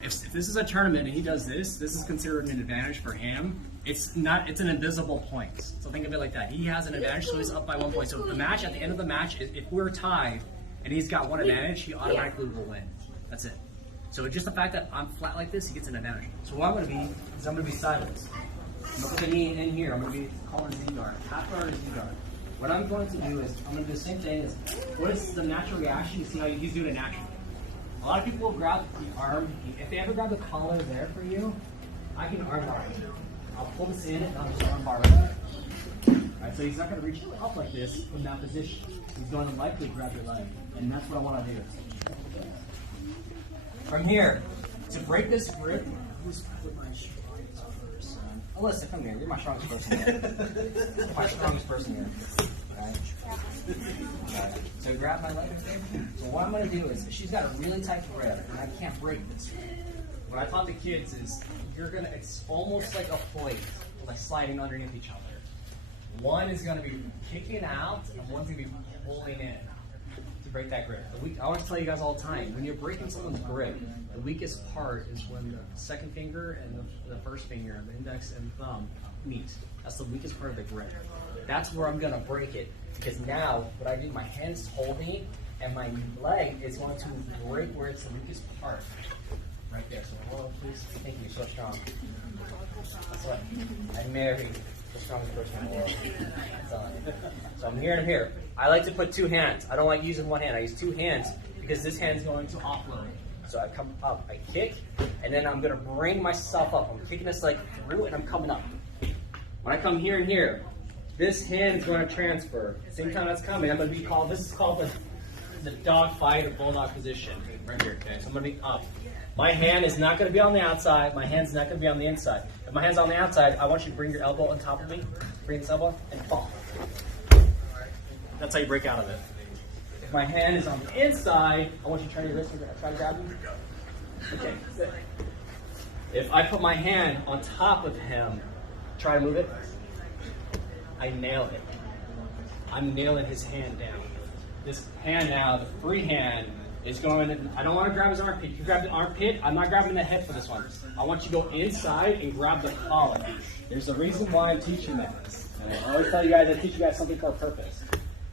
If this is a tournament and he does this is considered an advantage for him. It's an invisible point. So think of it like that. He has an advantage, so he's up by 1 point. So the match, at the end of the match, if we're tied and he's got one advantage, he automatically will win. That's it. So just the fact that I'm flat like this, he gets an advantage. So what I'm going to be is I'm going to be sideways. I'm going to put the knee in here. I'm going to be calling Z guard. Half guard is Z guard. What I'm going to do is I'm going to do the same thing as what is the natural reaction? You see how he's doing it naturally. A lot of people will grab the arm. If they ever grab the collar there for you, I can arm bar you. I'll pull this in and I'll just arm bar right. Alright, so he's not going to reach up like this from that position. He's going to likely grab your leg. And that's what I want to do. From here, to break this grip, who's my strongest person? Alyssa, come here. You're my strongest person here. You're my strongest person here. Alright. So grab my leg. So what I'm going to do is, she's got a really tight grip, and I can't break this. What I taught the kids is, it's almost like a plate, like sliding underneath each other. One is going to be kicking out, and one's going to be pulling in to break that grip. I always tell you guys all the time, when you're breaking someone's grip, the weakest part is when the second finger and the first finger, the index and thumb, meet. That's the weakest part of the grip. That's where I'm going to break it, because now what I do, my hands hold me, and my leg is going to break where it's the weakest part. Right there. So, whoa, please. Thank you. So strong. That's what I married the strongest person in the world. So I'm here and I'm here. I like to put two hands. I don't like using one hand. I use two hands because this hand's going to offload. So I come up, I kick, and then I'm going to bring myself up. I'm kicking this leg through, and I'm coming up. When I come here and here, this hand is going to transfer. Same time that's coming, I'm going to be called. This is called the dog fight or bulldog position. Right here. Okay. So I'm going to be up. My hand is not going to be on the outside. My hand's not going to be on the inside. If my hand's on the outside, I want you to bring your elbow on top of me. Bring this elbow and fall. That's how you break out of it. If my hand is on the inside, I want you to turn your wrist and try to grab me. Okay, good. If I put my hand on top of him, try to move it, I nail it. I'm nailing his hand down. This hand now, the free hand, is going in. I don't want to grab his armpit. You grab the armpit. I'm not grabbing the head for this one. I want you to go inside and grab the collar. There's a reason why I'm teaching this. And I always tell you guys, I teach you guys something for a purpose.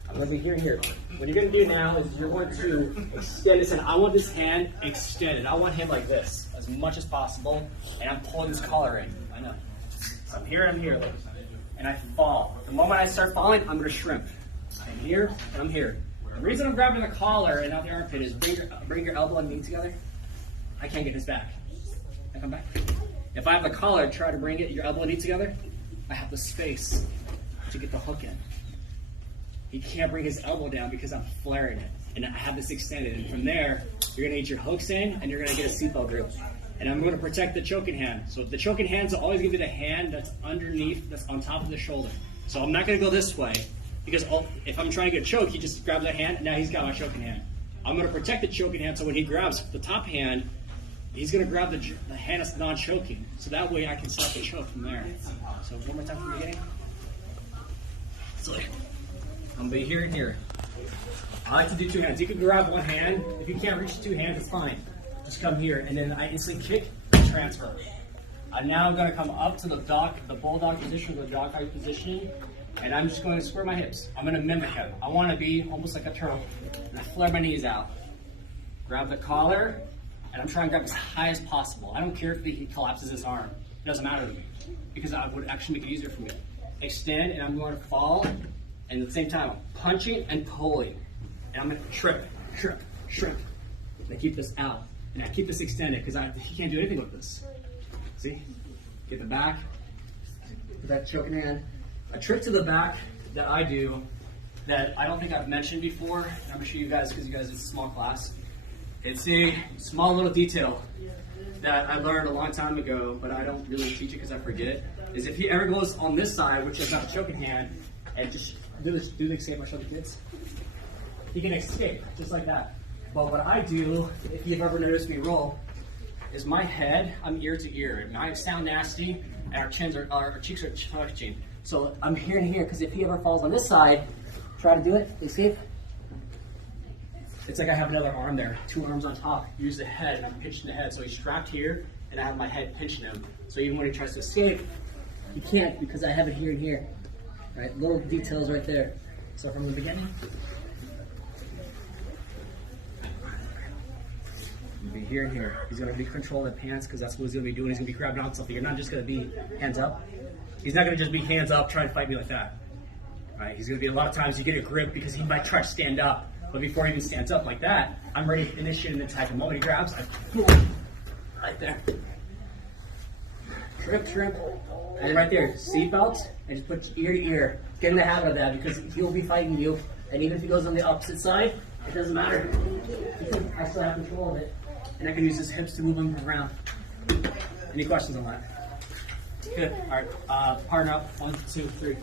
I'm going to be here and here. What you're going to do now is you're going to extend this hand. I want this hand extended. I want him like this as much as possible. And I'm pulling this collar in. I know. So I'm here and I'm here. And I fall. The moment I start falling, I'm going to shrimp. I'm here and I'm here. The reason I'm grabbing the collar and not the armpit is bring your elbow and knee together. I can't get his back. I come back. If I have the collar, try to bring your elbow and knee together. I have the space to get the hook in. He can't bring his elbow down because I'm flaring it. And I have this extended. And from there, you're going to get your hooks in and you're going to get a seatbelt grip. And I'm going to protect the choking hand. So the choking hands will always give you the hand that's underneath, that's on top of the shoulder. So I'm not going to go this way. Because if I'm trying to get a choke, he just grabs that hand, and now he's got my choking hand. I'm going to protect the choking hand, so when he grabs the top hand, he's going to grab the hand that's non-choking. So that way I can stop the choke from there. So one more time from the beginning. So I'm going to be here and here. I like to do two hands. You can grab one hand. If you can't reach two hands, it's fine. Just come here, and then I instantly kick and transfer. Now I'm going to come up to the bulldog position, the dog fight position. And I'm just going to square my hips. I'm going to mimic him. I want to be almost like a turtle. And I flare my knees out. Grab the collar, and I'm trying to grab as high as possible. I don't care if he collapses his arm. It doesn't matter to me. Because I would actually make it easier for me. Extend, and I'm going to fall. And at the same time, I'm punching and pulling. And I'm going to trip. And I keep this out. And I keep this extended, because he can't do anything with this. See? Get the back. With that choking hand. A trick to the back that I do that I don't think I've mentioned before, and I'm going to show you guys because you guys, it's a small class. It's a small little detail that I learned a long time ago, but I don't really teach it because I forget, is if he ever goes on this side, which is not a choking hand, and just do the escape I show the kids, he can escape just like that. But what I do, if you've ever noticed me roll, is my head, I'm ear to ear. And I sound nasty, and our cheeks are touching. So I'm here and here, because if he ever falls on this side, try to do it, escape. it's like I have another arm there, 2 arms on top. Use the head, and I'm pinching the head. So he's strapped here, and I have my head pinching him. So even when he tries to escape, he can't because I have it here and here. Right, little details right there. So from the beginning, be here and here. He's going to be controlling the pants because that's what he's going to be doing. He's going to be grabbing on something. You're not just going to be hands up. He's not going to just be hands up trying to fight me like that. All right, he's going to be a lot of times you get a grip because he might try to stand up. But before he even stands up like that, I'm ready to initiate an attack. The moment he grabs, I boom, right there. Shrimp. And right there, seatbelt, and just put ear to ear. Get in the habit of that because he'll be fighting you. And even if he goes on the opposite side, it doesn't matter. I still have control of it. And I can use his hips to move him around. Any questions on that? Good. All right. Partner up. 1, 2, 3.